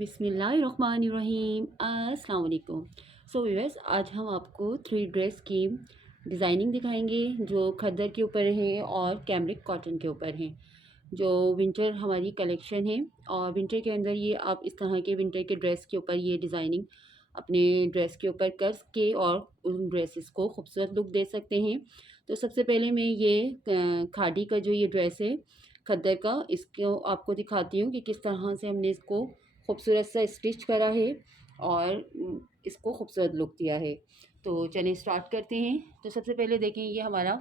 बिस्मिल्लाहिर्रहमानिर्रहीम अस्सलाम वालेकुम। सो व्यूअर्स, आज हम आपको 3 ड्रेस की डिज़ाइनिंग दिखाएंगे जो खद्दर के ऊपर हैं और कैमरिक कॉटन के ऊपर हैं, जो विंटर हमारी कलेक्शन है। और विंटर के अंदर ये आप इस तरह के विंटर के ड्रेस के ऊपर ये डिज़ाइनिंग अपने ड्रेस के ऊपर कर के और उन ड्रेसेस को खूबसूरत लुक दे सकते हैं। तो सबसे पहले मैं ये खादी का जो ये ड्रेस है खद्दर का, इसको आपको दिखाती हूँ कि किस तरह से हमने इसको खूबसूरत सा स्टिच करा है और इसको खूबसूरत लुक दिया है। तो चलिए स्टार्ट करते हैं। तो सबसे पहले देखें, ये हमारा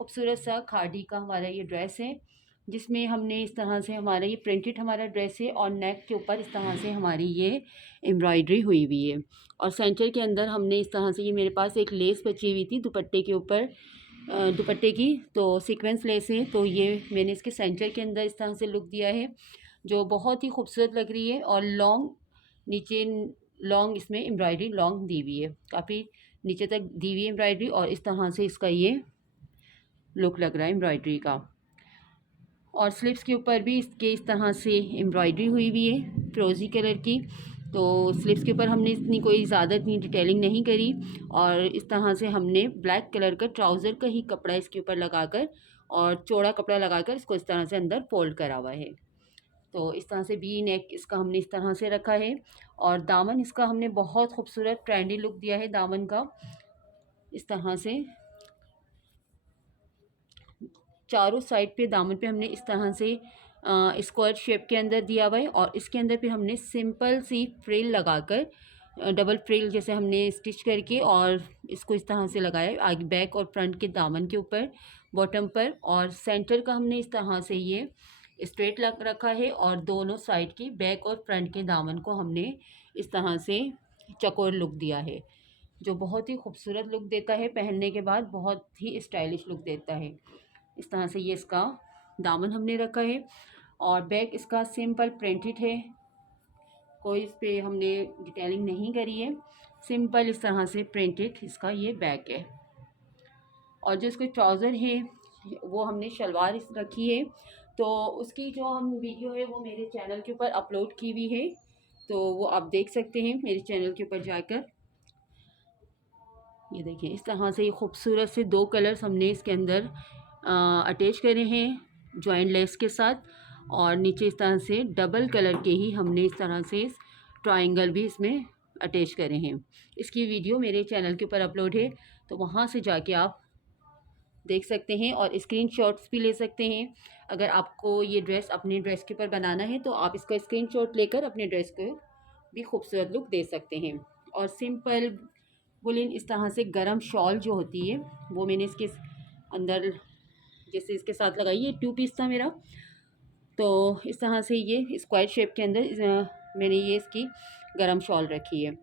खूबसूरत सा खादी का हमारा ये ड्रेस है, जिसमें हमने इस तरह से हमारा ये प्रिंटेड हमारा ड्रेस है और नेक के ऊपर इस तरह से हमारी ये एम्ब्रॉयडरी हुई हुई है। और सेंटर के अंदर हमने इस तरह से, ये मेरे पास एक लेस बची हुई थी दुपट्टे के ऊपर, दुपट्टे की, तो सीक्वेंस लेस है, तो ये मैंने इसके सेंटर के अंदर इस तरह से लुक दिया है जो बहुत ही खूबसूरत लग रही है। और लॉन्ग नीचे लॉन्ग इसमें एम्ब्रॉयडरी लॉन्ग दी हुई है, काफ़ी नीचे तक दी हुई है एम्ब्रॉयडरी, और इस तरह से इसका ये लुक लग रहा है एम्ब्रॉयडरी का। और स्लीव्स के ऊपर भी इसके इस तरह से एम्ब्रॉयडरी हुई हुई है फिरोज़ी कलर की। तो स्लीव्स के ऊपर हमने इतनी कोई ज़्यादा इतनी डिटेलिंग नहीं करी, और इस तरह से हमने ब्लैक कलर का ट्राउज़र का ही कपड़ा इसके ऊपर लगाकर और चौड़ा कपड़ा लगाकर इसको इस तरह से अंदर फोल्ड करा हुआ है। तो इस तरह से वी नेक इसका हमने इस तरह से रखा है। और दामन इसका हमने बहुत खूबसूरत ट्रेंडी लुक दिया है दामन का, इस तरह से चारों साइड पे दामन पे हमने इस तरह से स्क्वायर शेप के अंदर दिया हुआ है। और इसके अंदर फिर हमने सिंपल सी फ्रिल लगाकर, डबल फ्रिल जैसे हमने स्टिच करके और इसको इस तरह से लगाया आगे बैक और फ्रंट के दामन के ऊपर बॉटम पर। और सेंटर का हमने इस तरह से ये स्ट्रेट लग रखा है, और दोनों साइड की बैक और फ्रंट के दामन को हमने इस तरह से चकोर लुक दिया है, जो बहुत ही खूबसूरत लुक देता है, पहनने के बाद बहुत ही स्टाइलिश लुक देता है। इस तरह से ये इसका दामन हमने रखा है। और बैक इसका सिंपल प्रिंटेड है, कोई इस पर हमने डिटेलिंग नहीं करी है, सिंपल इस तरह से प्रिंटेड इसका ये बैक है। और जो इसके ट्राउज़र है वो हमने शलवार इस रखी है, तो उसकी जो हम वीडियो है वो मेरे चैनल के ऊपर अपलोड की हुई है, तो वो आप देख सकते हैं मेरे चैनल के ऊपर जाकर। ये देखिए, इस तरह से ये खूबसूरत से 2 कलर्स हमने इसके अंदर अटैच करे हैं जॉइंट लेस के साथ, और नीचे इस तरह से डबल कलर के ही हमने इस तरह से ट्रायंगल भी इसमें अटैच करे हैं। इसकी वीडियो मेरे चैनल के ऊपर अपलोड है, तो वहाँ से जाके आप देख सकते हैं और स्क्रीनशॉट्स भी ले सकते हैं। अगर आपको ये ड्रेस अपने ड्रेस के ऊपर बनाना है तो आप इसका स्क्रीनशॉट लेकर अपने ड्रेस को भी खूबसूरत लुक दे सकते हैं। और सिंपल वुलन इस तरह से गरम शॉल जो होती है वो मैंने इसके अंदर जैसे इसके साथ लगाई है, 2 पीस था मेरा, तो इस तरह से ये स्क्वायर शेप के अंदर मैंने ये इसकी गरम शॉल रखी है।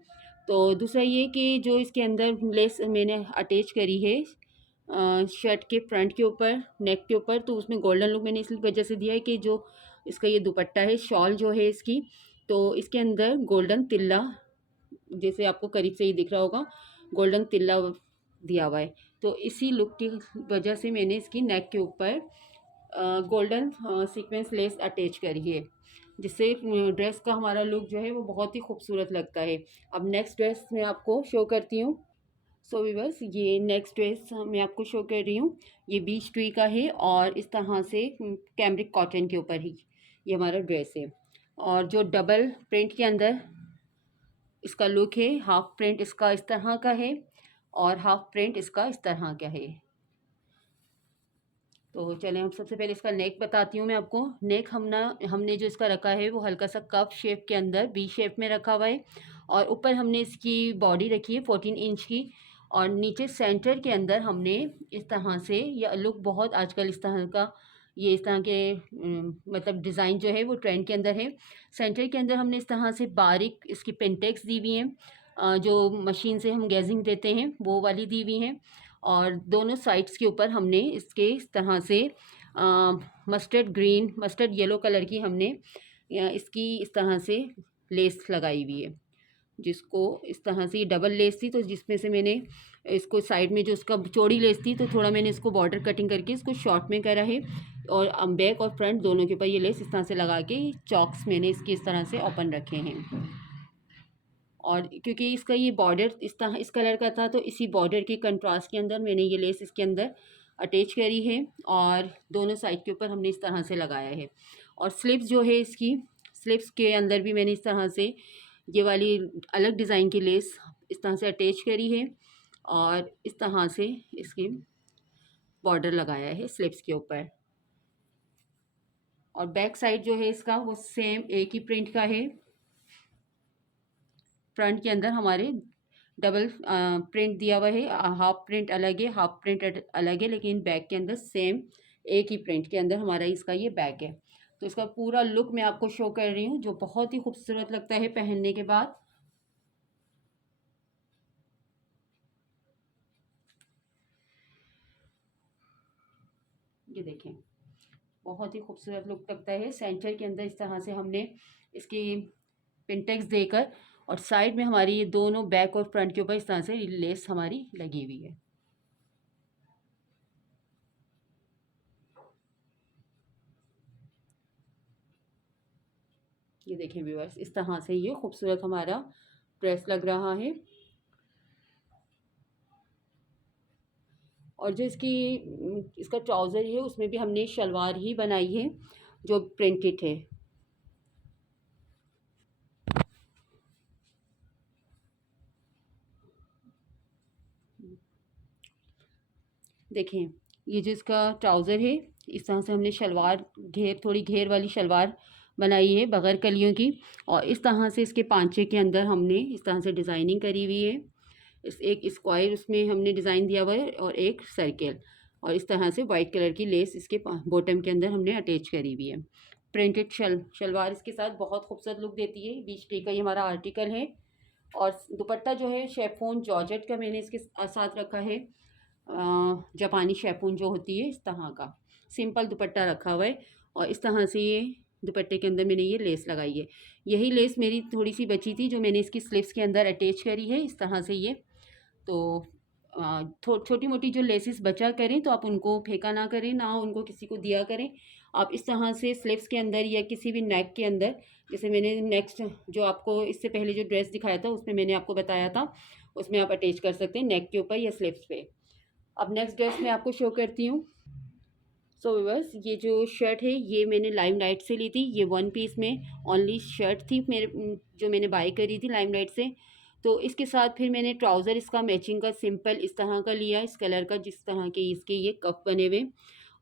तो दूसरा ये कि जो इसके अंदर लेस मैंने अटैच करी है शर्ट के फ्रंट के ऊपर नेक के ऊपर, तो उसमें गोल्डन लुक मैंने इस वजह से दिया है कि जो इसका ये दुपट्टा है शॉल जो है इसकी, तो इसके अंदर गोल्डन तिल्ला, जैसे आपको करीब से ही दिख रहा होगा, गोल्डन तिल्ला दिया हुआ है। तो इसी लुक की वजह से मैंने इसकी नेक के ऊपर गोल्डन सीक्वेंस लेस अटैच करी है, जिससे ड्रेस का हमारा लुक जो है वो बहुत ही खूबसूरत लगता है। अब नेक्स्ट ड्रेस मैं आपको शो करती हूँ। सो व्यूअर्स, ये नेक्स्ट ड्रेस मैं आपको शो कर रही हूँ, ये बीच ट्री का है और इस तरह से कैमरिक कॉटन के ऊपर ही ये हमारा ड्रेस है। और जो डबल प्रिंट के अंदर इसका लुक है, हाफ प्रिंट इसका इस तरह का है और हाफ प्रिंट इसका इस तरह का है। तो चलें, हम सबसे पहले इसका नेक बताती हूँ मैं आपको। नेक हमने जो इसका रखा है वो हल्का सा कप शेप के अंदर बी शेप में रखा हुआ है, और ऊपर हमने इसकी बॉडी रखी है 14 इंच की, और नीचे सेंटर के अंदर हमने इस तरह से, यह लुक बहुत आजकल इस तरह का, ये इस तरह के मतलब डिज़ाइन जो है वो ट्रेंड के अंदर है। सेंटर के अंदर हमने इस तरह से बारीक इसकी पेंटेक्स दी हुई हैं, जो मशीन से हम गैजिंग देते हैं वो वाली दी हुई हैं। और दोनों साइड्स के ऊपर हमने इसके इस तरह से mustard green mustard yellow colour की हमने इसकी इस तरह से लेस लगाई हुई है, जिसको इस तरह से ये डबल लेस थी, तो जिसमें से मैंने इसको साइड में जो इसका चौड़ी लेस थी तो थोड़ा मैंने इसको बॉर्डर कटिंग करके इसको शॉर्ट में करा है, और बैक और फ्रंट दोनों के ऊपर ये लेस इस तरह से लगा के चॉक्स मैंने इसके इस तरह से ओपन रखे हैं। और क्योंकि इसका ये बॉर्डर इस तरह इस कलर का था, तो इसी बॉर्डर के कंट्रास्ट के अंदर मैंने ये लेस इसके अंदर अटैच करी है और दोनों साइड के ऊपर हमने इस तरह से लगाया है। और स्लिप्स जो है इसकी, स्लिप्स के अंदर भी मैंने इस तरह से ये वाली अलग डिज़ाइन की लेस इस तरह से अटैच करी है और इस तरह से इसकी बॉर्डर लगाया है स्लिप्स के ऊपर। और बैक साइड जो है इसका वो सेम एक ही प्रिंट का है। फ्रंट के अंदर हमारे डबल प्रिंट दिया हुआ है, हाफ प्रिंट अलग है, हाफ प्रिंट अलग है, लेकिन बैक के अंदर सेम एक ही प्रिंट के अंदर हमारा इसका ये बैग है। तो इसका पूरा लुक मैं आपको शो कर रही हूँ, जो बहुत ही खूबसूरत लगता है पहनने के बाद। ये देखें, बहुत ही खूबसूरत लुक लगता है। सेंटर के अंदर इस तरह से हमने इसकी पिनटेक्स देकर और साइड में हमारी ये दोनों बैक और फ्रंट के ऊपर इस तरह से लेस हमारी लगी हुई है। ये देखें व्यूअर्स, इस तरह से ये खूबसूरत हमारा ड्रेस लग रहा है। और जो इसका ट्राउज़र है उसमें भी हमने शलवार ही बनाई है जो प्रिंटेड है। देखें, ये जो इसका ट्राउज़र है इस तरह से हमने शलवार थोड़ी घेर वाली शलवार बनाई है बगैर कलियों की, और इस तरह से इसके पांचे के अंदर हमने इस तरह से डिज़ाइनिंग करी हुई है। एक स्क्वायर उसमें हमने डिज़ाइन दिया हुआ है और एक सर्किल, और इस तरह से वाइट कलर की लेस इसके बॉटम के अंदर हमने अटैच करी हुई है। प्रिंटेड शलवार इसके साथ बहुत खूबसूरत लुक देती है। बीच टी का ये हमारा आर्टिकल है। और दुपट्टा जो है शेफोन जॉर्जेट का मैंने इसके साथ रखा है। जापानी शेफून जो होती है इस तरह का सिंपल दुपट्टा रखा हुआ है, और इस तरह से ये दुपट्टे के अंदर मैंने ये लेस लगाई है। यही लेस मेरी थोड़ी सी बची थी जो मैंने इसकी स्लीव्स के अंदर अटैच करी है इस तरह से ये। तो छोटी मोटी जो लेसेस बचा करें तो आप उनको फेंका ना करें, ना उनको किसी को दिया करें। आप इस तरह से स्लीव्स के अंदर या किसी भी नेक के अंदर, जैसे मैंने नेक्स्ट जो आपको इससे पहले जो ड्रेस दिखाया था उसमें मैंने आपको बताया था, उसमें आप अटैच कर सकते हैं नेक के ऊपर या स्लीव्स पे। अब नेक्स्ट ड्रेस मैं आपको शो करती हूँ। सो व्यूअर्स, ये जो शर्ट है ये मैंने लाइमलाइट से ली थी। ये वन पीस में ओनली शर्ट थी मेरे, जो मैंने बाई करी थी लाइमलाइट से। तो इसके साथ फिर मैंने ट्राउज़र इसका मैचिंग का सिंपल इस तरह का लिया, इस कलर का, जिस तरह के इसके ये कफ बने हुए,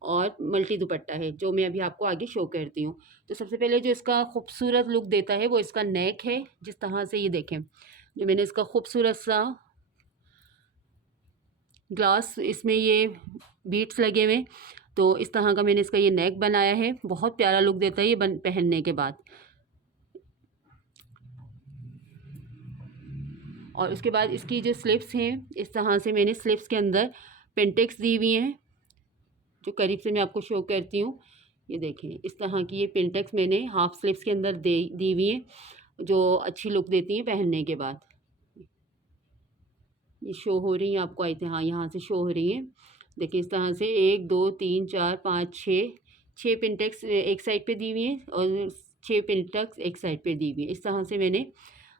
और मल्टी दुपट्टा है जो मैं अभी आपको आगे शो करती हूँ। तो सबसे पहले जो इसका खूबसूरत लुक देता है वो इसका नेक है। जिस तरह से ये देखें, जो मैंने इसका खूबसूरत सा ग्लास इसमें ये बीट्स लगे हुए, तो इस तरह का मैंने इसका ये नेक बनाया है। बहुत प्यारा लुक देता है ये पहनने के बाद। और उसके बाद इसकी जो स्लिप्स हैं इस तरह से मैंने स्लिप्स के अंदर पेंटेक्स दी हुई हैं, जो करीब से मैं आपको शो करती हूँ। ये देखें, इस तरह की ये पेंटेक्स मैंने हाफ स्लिप्स के अंदर दी हुई हैं, जो अच्छी लुक देती हैं पहनने के बाद। ये शो हो रही हैं आपको, आई थी, हाँ यहाँ से शो हो रही हैं। देखिए इस तरह से 1 2 3 4 5 6 पिनटेक्स एक साइड पे दी हुई हैं और 6 पिनटेक्स एक साइड पे दी हुई हैं। इस तरह से मैंने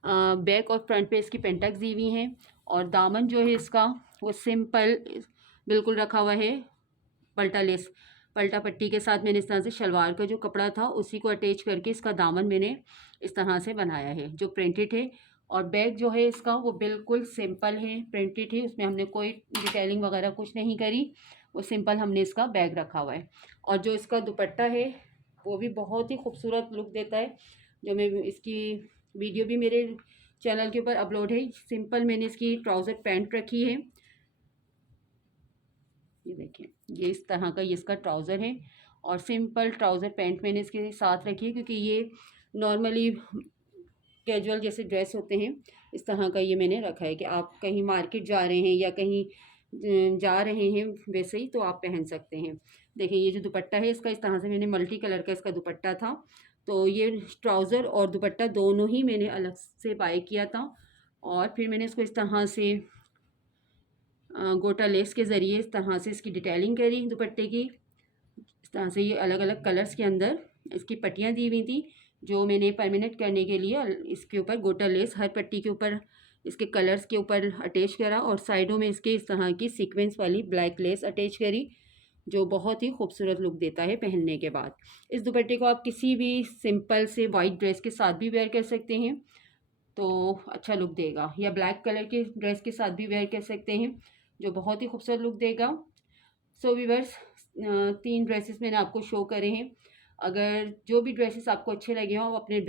बैक और फ्रंट पे इसकी पेंटेक्स दी हुई हैं। और दामन जो है इसका वो सिंपल बिल्कुल रखा हुआ है, पल्टा पट्टी के साथ मैंने इस तरह से शलवार का जो कपड़ा था उसी को अटैच करके इसका दामन मैंने इस तरह से बनाया है जो प्रिंटेड है। और बैग जो है इसका वो बिल्कुल सिंपल है, प्रिंटेड है, उसमें हमने कोई डिटेलिंग वगैरह कुछ नहीं करी, वो सिंपल हमने इसका बैग रखा हुआ है। और जो इसका दुपट्टा है वो भी बहुत ही खूबसूरत लुक देता है, जो मैं इसकी वीडियो भी मेरे चैनल के ऊपर अपलोड है। सिंपल मैंने इसकी ट्राउज़र पैंट रखी है। ये देखें, ये इस तरह का ये इसका ट्राउज़र है, और सिंपल ट्राउज़र पैंट मैंने इसके साथ रखी है, क्योंकि ये नॉर्मली कैजुअल जैसे ड्रेस होते हैं इस तरह का ये मैंने रखा है कि आप कहीं मार्केट जा रहे हैं या कहीं जा रहे हैं वैसे ही तो आप पहन सकते हैं। देखिए ये जो दुपट्टा है इसका, इस तरह से मैंने मल्टी कलर का इसका दुपट्टा था। तो ये ट्राउज़र और दुपट्टा दोनों ही मैंने अलग से बाय किया था, और फिर मैंने इसको इस तरह से गोटा लेस के ज़रिए इस तरह से इसकी डिटेलिंग करी दुपट्टे की। इस तरह से ये अलग अलग कलर्स के अंदर इसकी पट्टियाँ दी हुई थी, जो मैंने परमानेंट करने के लिए इसके ऊपर गोटा लेस हर पट्टी के ऊपर इसके कलर्स के ऊपर अटैच करा और साइडों में इसके इस तरह की सीक्वेंस वाली ब्लैक लेस अटैच करी, जो बहुत ही खूबसूरत लुक देता है पहनने के बाद। इस दुपट्टे को आप किसी भी सिंपल से वाइट ड्रेस के साथ भी वेयर कर सकते हैं तो अच्छा लुक देगा, या ब्लैक कलर के ड्रेस के साथ भी वेयर कर सकते हैं जो बहुत ही खूबसूरत लुक देगा। सो व्यूअर्स, 3 ड्रेसेस मैंने आपको शो करे हैं। अगर जो भी ड्रेसेस आपको अच्छे लगे हों अपने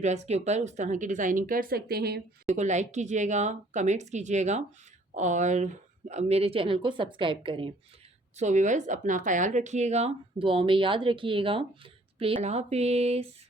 ड्रेस के ऊपर उस तरह की डिज़ाइनिंग कर सकते हैं। वीडियो को लाइक कीजिएगा, कमेंट्स कीजिएगा और मेरे चैनल को सब्सक्राइब करें। सो व्यूअर्स, अपना ख्याल रखिएगा, दुआओं में याद रखिएगा प्लीज़। अल्लाह हाफिज़।